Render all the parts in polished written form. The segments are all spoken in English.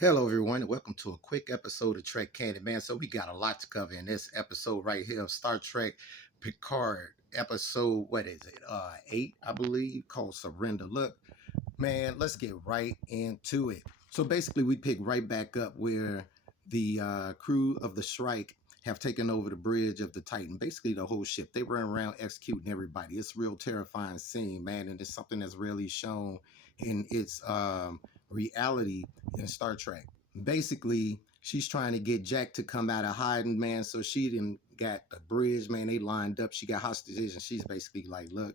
Hello, everyone, and welcome to a quick episode of Trek Candy, man. So we got a lot to cover in this episode right here of Star Trek Picard episode. What is it? 8, I believe, called Surrender. Look, man, let's get right into it. So basically, we pick right back up where the crew of the Shrike have taken over the bridge of the Titan. Basically, the whole ship. They run around executing everybody. It's a real terrifying scene, man, and it's something that's rarely shown in its reality in Star Trek. Basically, she's trying to get Jack to come out of hiding, man. So she didn't got the bridge, man. They lined up. She got hostages, and she's basically like, look,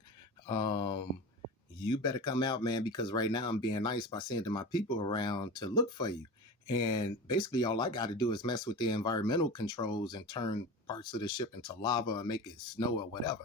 you better come out, man, because right now I'm being nice by sending my people around to look for you. And basically, all I got to do is mess with the environmental controls and turn parts of the ship into lava or make it snow or whatever.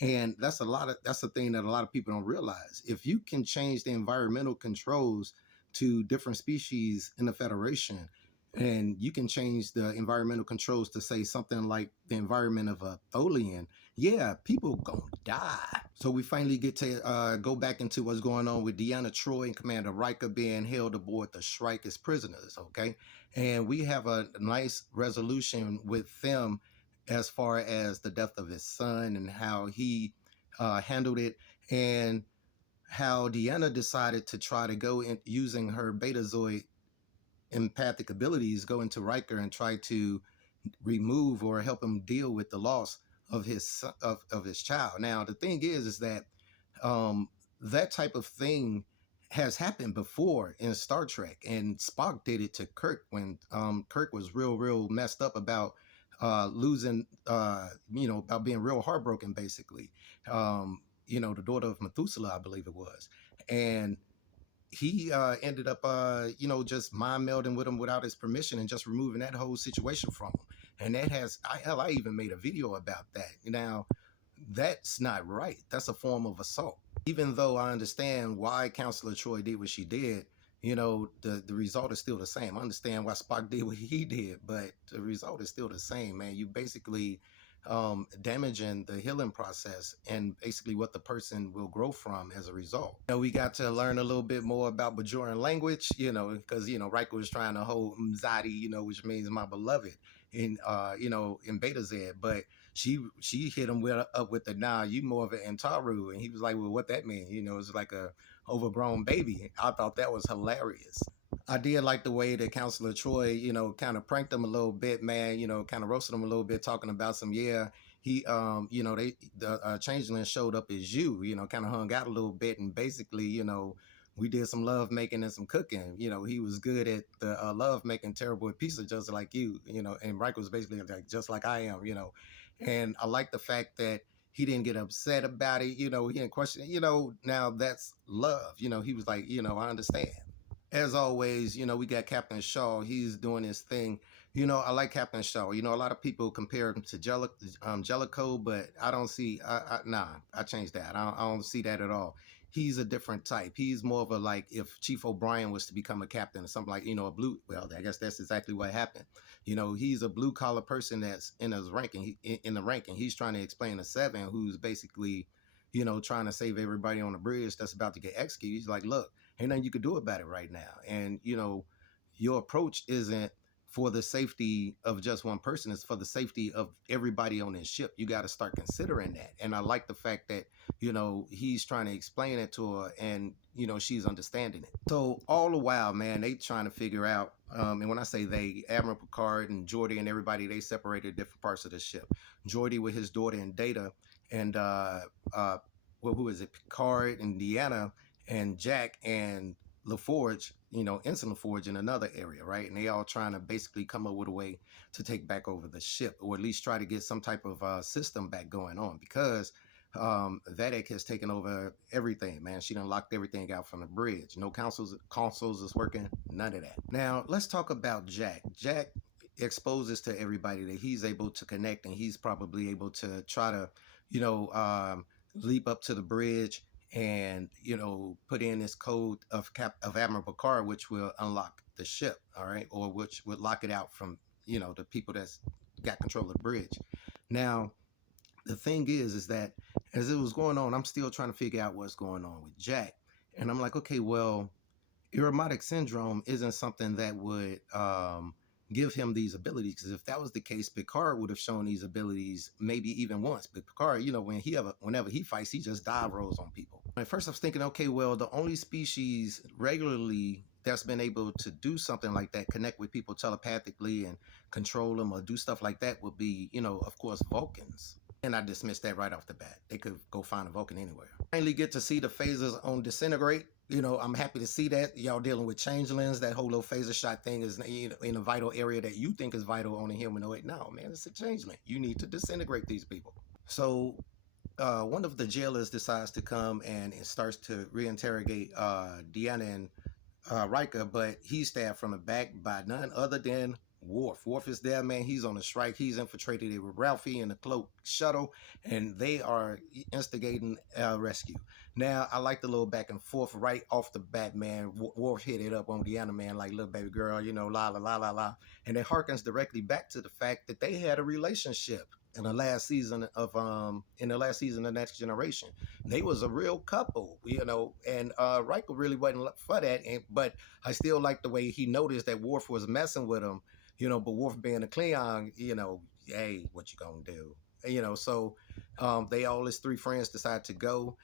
And that's a thing that a lot of people don't realize. If you can change the environmental controls to different species in the Federation, and you can change the environmental controls to say something like the environment of a Tholian, yeah, people gonna die. So we finally get to go back into what's going on with Deanna Troi and Commander Riker being held aboard the Shrike as prisoners, okay? And we have a nice resolution with them as far as the death of his son and how he handled it, and how Deanna decided to try to go in using her Betazoid empathic abilities, go into Riker and try to remove or help him deal with the loss of his child. Now the thing is that that type of thing has happened before in Star Trek, and Spock did it to Kirk when Kirk was real messed up about losing, about being real heartbroken, basically. The daughter of Methuselah, I believe it was, and he ended up, just mind melding with him without his permission and just removing that whole situation from him. And that I even made a video about that. Now, that's not right. That's a form of assault. Even though I understand why Counselor Troy did what she did, the result is still the same. I understand why Spock did what he did, but the result is still the same, man. You basically damaging the healing process and basically what the person will grow from as a result. We got to learn a little bit more about Bajoran language, because Riker was trying to hold Mzadi, which means my beloved, in Beta Z, but she hit him up with the nah, you more of an Antaru, and he was like, well, what that mean? It's like a overgrown baby. I thought that was hilarious. I did like the way that Counselor Troy, kind of pranked him a little bit, man, kind of roasted him a little bit, talking about some, yeah, he, the changeling showed up as you, kind of hung out a little bit. And basically, we did some love making and some cooking. He was good at the love making, terrible at pizza, just like you, and Riker was basically like, just like I am, and I like the fact that he didn't get upset about it. He didn't question it. Now that's love. He was like, I understand. As always, we got Captain Shaw. He's doing his thing. I like Captain Shaw. A lot of people compare him to Jellicoe, but I don't see. I changed that. I don't see that at all. He's a different type. He's more of a, like, if Chief O'Brien was to become a captain or something, like, a blue. Well, I guess that's exactly what happened. He's a blue collar person that's in his ranking. In the ranking, he's trying to explain to Seven, who's basically, trying to save everybody on the bridge that's about to get executed. He's like, look, ain't nothing you could do about it right now. And, your approach isn't for the safety of just one person. It's for the safety of everybody on this ship. You got to start considering that. And I like the fact that, he's trying to explain it to her, and, she's understanding it. So all the while, man, they trying to figure out, and when I say they, Admiral Picard and Geordi and everybody, they separated different parts of the ship. Geordi with his daughter and Data, and who is it? Picard and Deanna and Jack and LaForge, Ensign LaForge in another area, right? And they all trying to basically come up with a way to take back over the ship, or at least try to get some type of system back going on, because Vedek has taken over everything, man. She done locked everything out from the bridge. No consoles is working, none of that. Now, let's talk about Jack. Jack exposes to everybody that he's able to connect, and he's probably able to try to, leap up to the bridge and put in this code of Admiral Picard, which will unlock the ship, all right, or which would lock it out from the people that's got control of the bridge. Now the thing is that as it was going on, I'm still trying to figure out what's going on with Jack, and I'm like, okay, well, Ironic syndrome isn't something that would give him these abilities, because if that was the case, Picard would have shown these abilities maybe even once. But Picard, whenever he fights, he just dive rolls on people. At first I was thinking, okay, well, the only species regularly that's been able to do something like that, connect with people telepathically and control them or do stuff like that, would be, of course, Vulcans. And I dismissed that right off the bat. They could go find a Vulcan anywhere. Finally get to see the phasers on disintegrate. I'm happy to see that. Y'all dealing with changelings. That whole little phaser shot thing is in a vital area that you think is vital on a humanoid. No, man, it's a changeling. You need to disintegrate these people. So one of the jailers decides to come and starts to reinterrogate Deanna and Riker, but he's stabbed from the back by none other than Worf. Worf is there, man. He's on a strike. He's infiltrated it with Ralphie in the cloak shuttle, and they are instigating a rescue. Now, I like the little back and forth right off the bat, man. Worf hit it up on Deanna, man, like, little baby girl, la la la la la. And it harkens directly back to the fact that they had a relationship in the last season of Next Generation. They was a real couple, and Riker really wasn't for that. But I still like the way he noticed that Worf was messing with him, but Worf being a Klingon, hey, what you gonna do? So they all, his three friends, decide to go.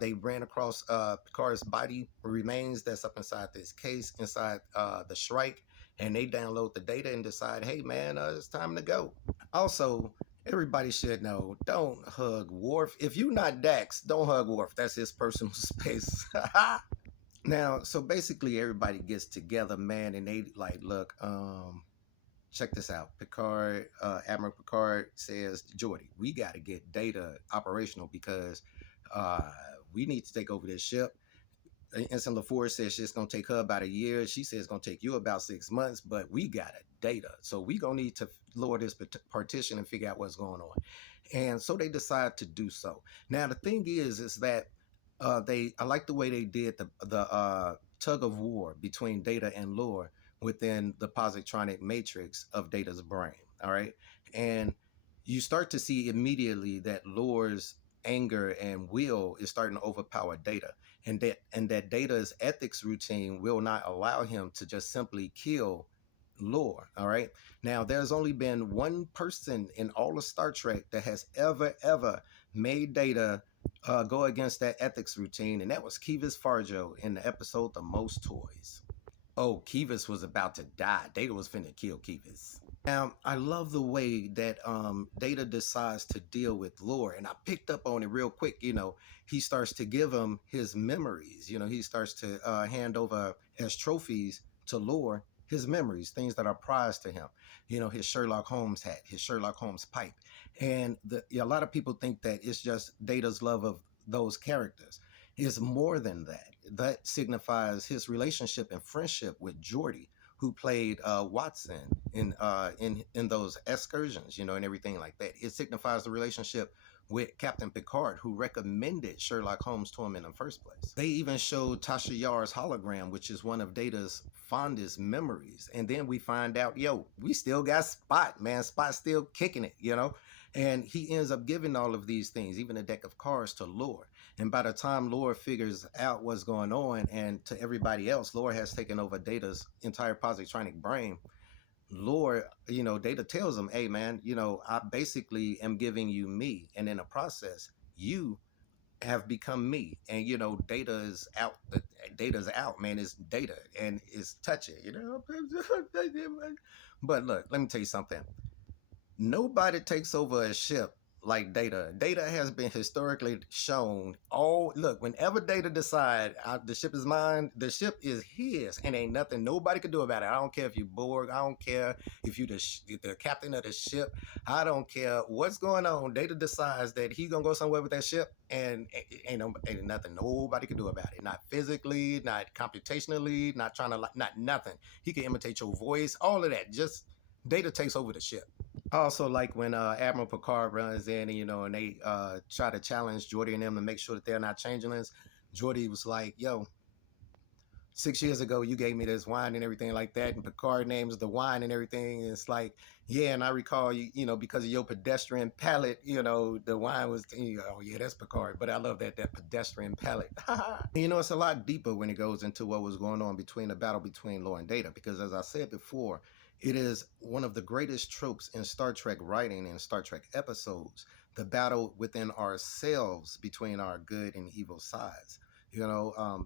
They ran across Picard's body remains that's up inside this case, inside the Shrike, and they download the data and decide, hey, man, it's time to go. Also, everybody should know, don't hug Worf. If you're not Dax, don't hug Worf. That's his personal space. Now, so basically everybody gets together, man, and they like, look, check this out. Picard, Admiral Picard says, Geordi, we got to get Data operational because we need to take over this ship. Ensign LaForge says it's going to take her about a year. She says it's going to take you about 6 months, but we got a Data. So we going to need to lower this partition and figure out what's going on. And so they decide to do so. Now, the thing is that I like the way they did the tug of war between Data and Lore within the positronic matrix of Data's brain. All right. And you start to see immediately that Lore's anger and will is starting to overpower Data, and that Data's ethics routine will not allow him to just simply kill Lore. All right. Now, there's only been one person in all of Star Trek that has ever made Data go against that ethics routine, and that was Kivas Farjo in the episode The Most Toys. Oh, Kivas was about to die. Data was finna kill Kivas. Now, I love the way that Data decides to deal with Lore, and I picked up on it real quick. He starts to give him his memories. He starts to hand over as trophies to Lore his memories, things that are prized to him. His Sherlock Holmes hat, his Sherlock Holmes pipe. And a lot of people think that it's just Data's love of those characters. It's more than that. That signifies his relationship and friendship with Geordi, who played Watson in those excursions, and everything like that. It signifies the relationship with Captain Picard, who recommended Sherlock Holmes to him in the first place. They even showed Tasha Yar's hologram, which is one of Data's fondest memories. And then we find out, we still got Spot, man. Spot's still kicking it, And he ends up giving all of these things, even a deck of cards, to Lore. And by the time Lore figures out what's going on, and to everybody else, Lore has taken over Data's entire positronic brain. Lore, Data tells him, hey, man, I basically am giving you me. And in the process, you have become me. And, Data's out. Data's out, man. It's Data. And it's touchy, But look, let me tell you something. Nobody takes over a ship like Data. Data has been historically shown. Look, whenever Data decide the ship is mine, the ship is his, and ain't nothing nobody can do about it. I don't care if you Borg. I don't care if you the captain of the ship. I don't care what's going on. Data decides that he gonna go somewhere with that ship, and ain't nothing nobody can do about it. Not physically, not computationally, not trying to, not nothing. He can imitate your voice, all of that. Just Data takes over the ship. Also, like when Admiral Picard runs in, and they try to challenge Geordi and them to make sure that they're not changelings. Geordi was like, yo, 6 years ago, you gave me this wine and everything like that, and Picard names the wine and everything. And it's like, yeah, and I recall you, because of your pedestrian palate, the wine was, oh yeah, that's Picard. But I love that pedestrian palate. It's a lot deeper when it goes into what was going on between the battle between Lore and Data, because as I said before, it is one of the greatest tropes in Star Trek writing and Star Trek episodes, the battle within ourselves between our good and evil sides.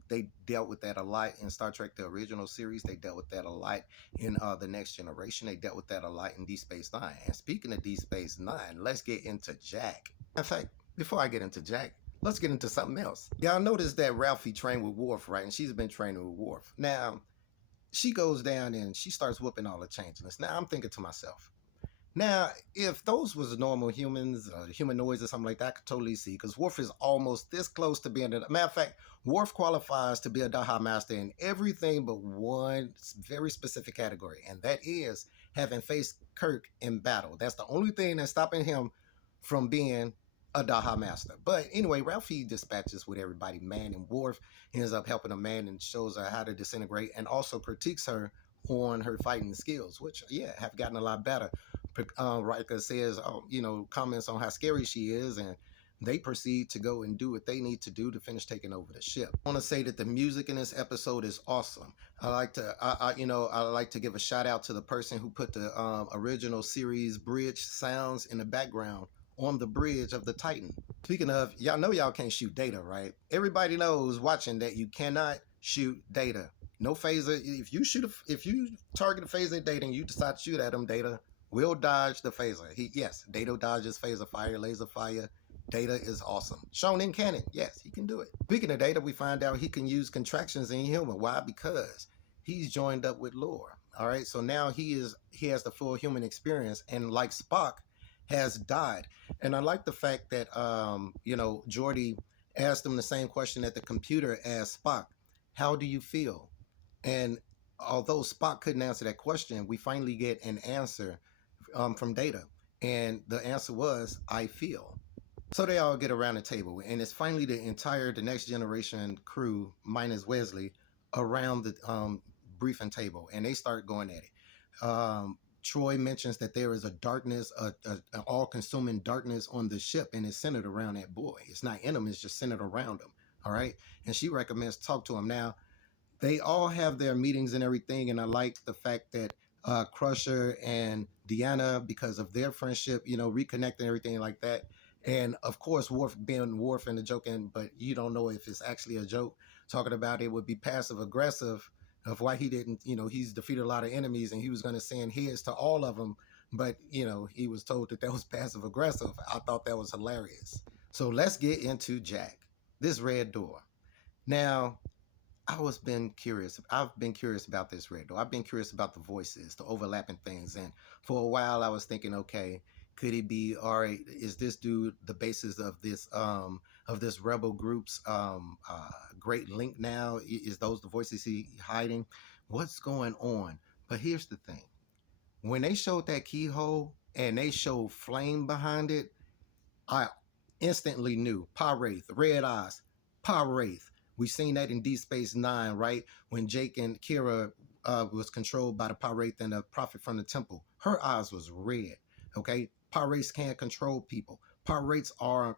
They dealt with that a lot in Star Trek, the original series. They dealt with that a lot in The Next Generation. They dealt with that a lot in Deep Space Nine. And speaking of Deep Space Nine, let's get into Jack. In fact, before I get into Jack, let's get into something else. Y'all notice that Ralphie trained with Worf, right? And she's been training with Worf. Now, she goes down and she starts whooping all the changelings. Now, I'm thinking to myself, now, if those was normal humans, humanoids or something like that, I could totally see, because Worf is almost this close to being a matter of fact, Worf qualifies to be a Daha Master in everything but one very specific category, and that is having faced Kirk in battle. That's the only thing that's stopping him from being a Daha Master. But anyway, Ralphie dispatches with everybody, man, and Worf ends up helping a man and shows her how to disintegrate, and also critiques her on her fighting skills, which, yeah, have gotten a lot better. Riker says, comments on how scary she is, and they proceed to go and do what they need to do to finish taking over the ship. I want to say that the music in this episode is awesome. I like to give a shout out to the person who put the original series bridge sounds in the background on the bridge of the Titan. Speaking of, y'all know y'all can't shoot Data, right? Everybody knows watching that you cannot shoot Data. No phaser. If you target a phaser at Data and you decide to shoot at him, Data will dodge the phaser. Data dodges phaser fire, laser fire. Data is awesome. Shown in canon, yes, he can do it. Speaking of Data, we find out he can use contractions in human. Why? Because he's joined up with Lore. All right, so now he has the full human experience, and like Spock, has died. And I like the fact that Geordi asked him the same question that the computer asked Spock: how do you feel? And although Spock couldn't answer that question, we finally get an answer from Data. And the answer was, I feel. So they all get around the table, and it's finally the Next Generation crew, minus Wesley, around the briefing table, and they start going at it. Troy mentions that there is a darkness, an all-consuming darkness on the ship, and it's centered around that boy. It's not in him, it's just centered around him, all right? And she recommends talk to him. Now, they all have their meetings and everything, and I like the fact that Crusher and Deanna, because of their friendship, reconnect and everything like that. And of course, Worf being Worf and the joking, but you don't know if it's actually a joke. Talking about it would be passive aggressive of why he didn't, he's defeated a lot of enemies and he was going to send heads to all of them. But, he was told that was passive aggressive. I thought that was hilarious. So let's get into Jack, this red door. Now, I've been curious about this red door. I've been curious about the voices, the overlapping things. And for a while I was thinking, okay, could it be, all right, is this dude the basis of this rebel group's great link now? Is those the voices he hiding? What's going on? But here's the thing. When they showed that keyhole and they showed flame behind it, I instantly knew. Pah-wraith, red eyes, Pah-wraith. We seen that in Deep Space Nine, right? When Jake and Kira was controlled by the Pah-wraith and the prophet from the temple. Her eyes was red, okay? Pah-wraiths can't control people. Pah-wraiths are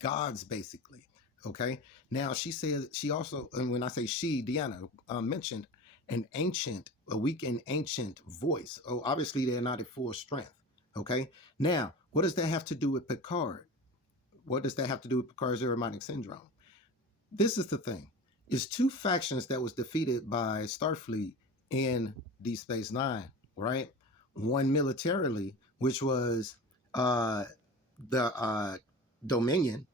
gods, basically, okay? Now, she says, she also, and when I say she, Deanna mentioned a weak and ancient voice. Oh, obviously they're not at full strength, okay? Now, what does that have to do with Picard? What does that have to do with Picard's aromatic syndrome? This is the thing. It's two factions that was defeated by Starfleet in Deep Space Nine, right? One militarily, which was the Dominion,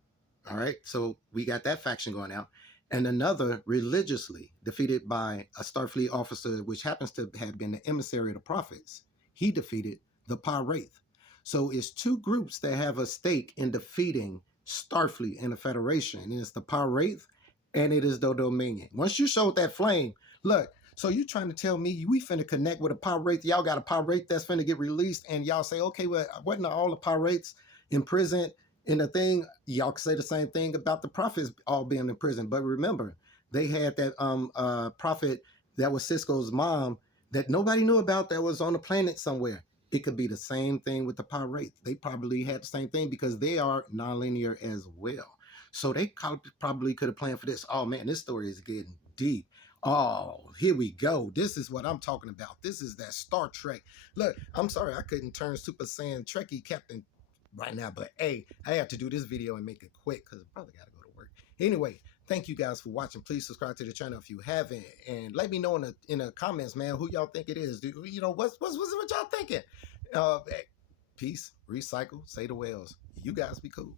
all right? So we got that faction going out. And another religiously, defeated by a Starfleet officer, which happens to have been the emissary of the prophets. He defeated the Pah-wraith. So it's two groups that have a stake in defeating Starfleet and the Federation. And it's the Pah-wraith and it is the Dominion. Once you showed that flame, look, so you trying to tell me we finna connect with a Pah-wraith? Y'all got a Pah-wraith that's finna get released, and y'all say, okay, well, wasn't all the Pah-wraiths in prison in the thing? Y'all can say the same thing about the prophets all being in prison. But remember, they had that prophet that was Cisco's mom that nobody knew about that was on the planet somewhere. It could be the same thing with the pirates. They probably had the same thing because they are nonlinear as well. So they probably could have planned for this. Oh man, this story is getting deep. Oh, here we go. This is what I'm talking about. This is that Star Trek. Look, I'm sorry I couldn't turn Super Saiyan Trekkie Captain right now, but hey, I have to do this video and make it quick because I probably got to go to work. Anyway, thank you guys for watching. Please subscribe to the channel if you haven't, and let me know in the comments, man, who y'all think it is. Do you know what y'all thinking? Peace, recycle, say the whales. You guys be cool.